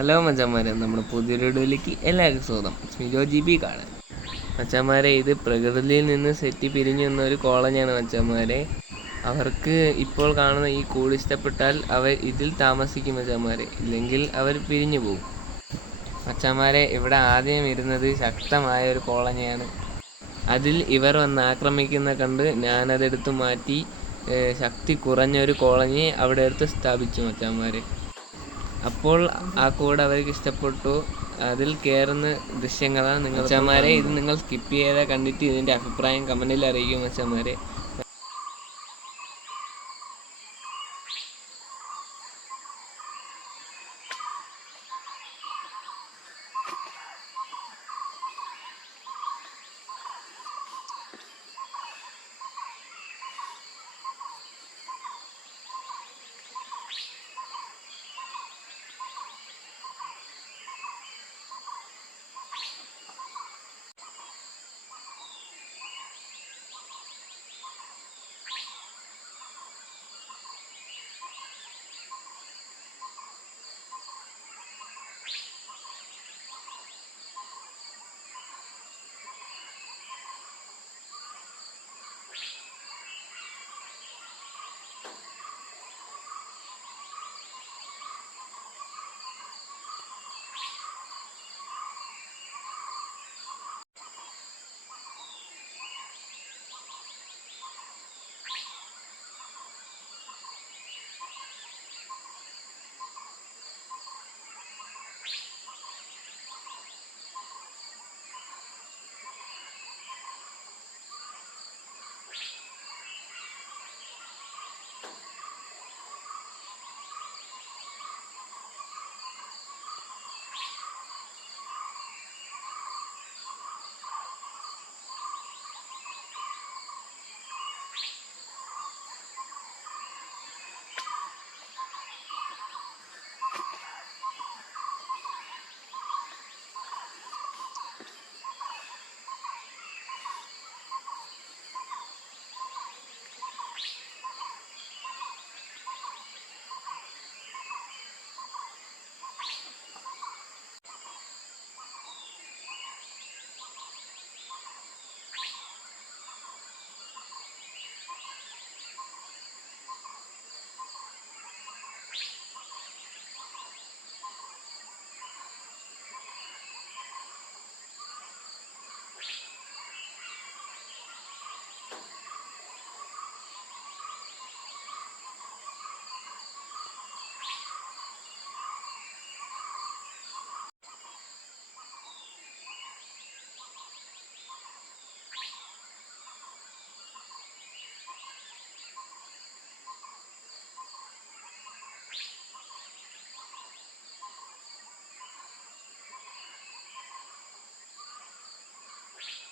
Hello മച്ചന്മാരെ, നമ്മുടെ പുതിയൊരു വീഡിയോയിലേക്ക് എല്ലാവർക്കും സ്വാഗതം. സ്മിജോ ജി ബി കാണാൻ മച്ചന്മാരെ, ഇത് പ്രകൃതിയിൽ നിന്ന് സെറ്റി പിരിഞ്ഞു വന്ന ഒരു കോളനിയാണ് മച്ചന്മാരെ. അവർക്ക് ഇപ്പോൾ കാണുന്ന ഈ കൂട് ഇഷ്ടപ്പെട്ടാൽ അവർ ഇതിൽ താമസിക്കും മച്ചന്മാരെ, ഇല്ലെങ്കിൽ അവർ പിരിഞ്ഞു പോകും മച്ചന്മാരെ. ഇവിടെ ആദ്യം ഇരുന്നത് ശക്തമായ ഒരു കോളനിയാണ്. അതിൽ ഇവർ വന്ന് ആക്രമിക്കുന്ന കണ്ട് ഞാനതെടുത്ത് മാറ്റി ശക്തി കുറഞ്ഞൊരു കോളനി അവിടെ എടുത്ത് സ്ഥാപിച്ചു മച്ചന്മാരെ. അപ്പോൾ ആ കൂടെ അവർക്ക് ഇഷ്ടപ്പെട്ടു. അതിൽ കയറുന്ന ദൃശ്യങ്ങളാണ് നിങ്ങൾ മച്ചന്മാരെ. ഇത് നിങ്ങൾ സ്കിപ്പ് ചെയ്താൽ കണ്ടിട്ട് ഇതിൻ്റെ അഭിപ്രായം കമൻറ്റിൽ അറിയിക്കും മച്ചന്മാരെ.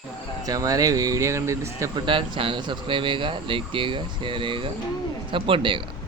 മച്ചന്മാരെ, വീഡിയോ കണ്ടിട്ട് ഇഷ്ടപ്പെട്ടാൽ ചാനൽ സബ്സ്ക്രൈബ് ചെയ്യുക, ലൈക്ക് ചെയ്യുക, ഷെയർ ചെയ്യുക, സപ്പോർട്ട് ചെയ്യുക.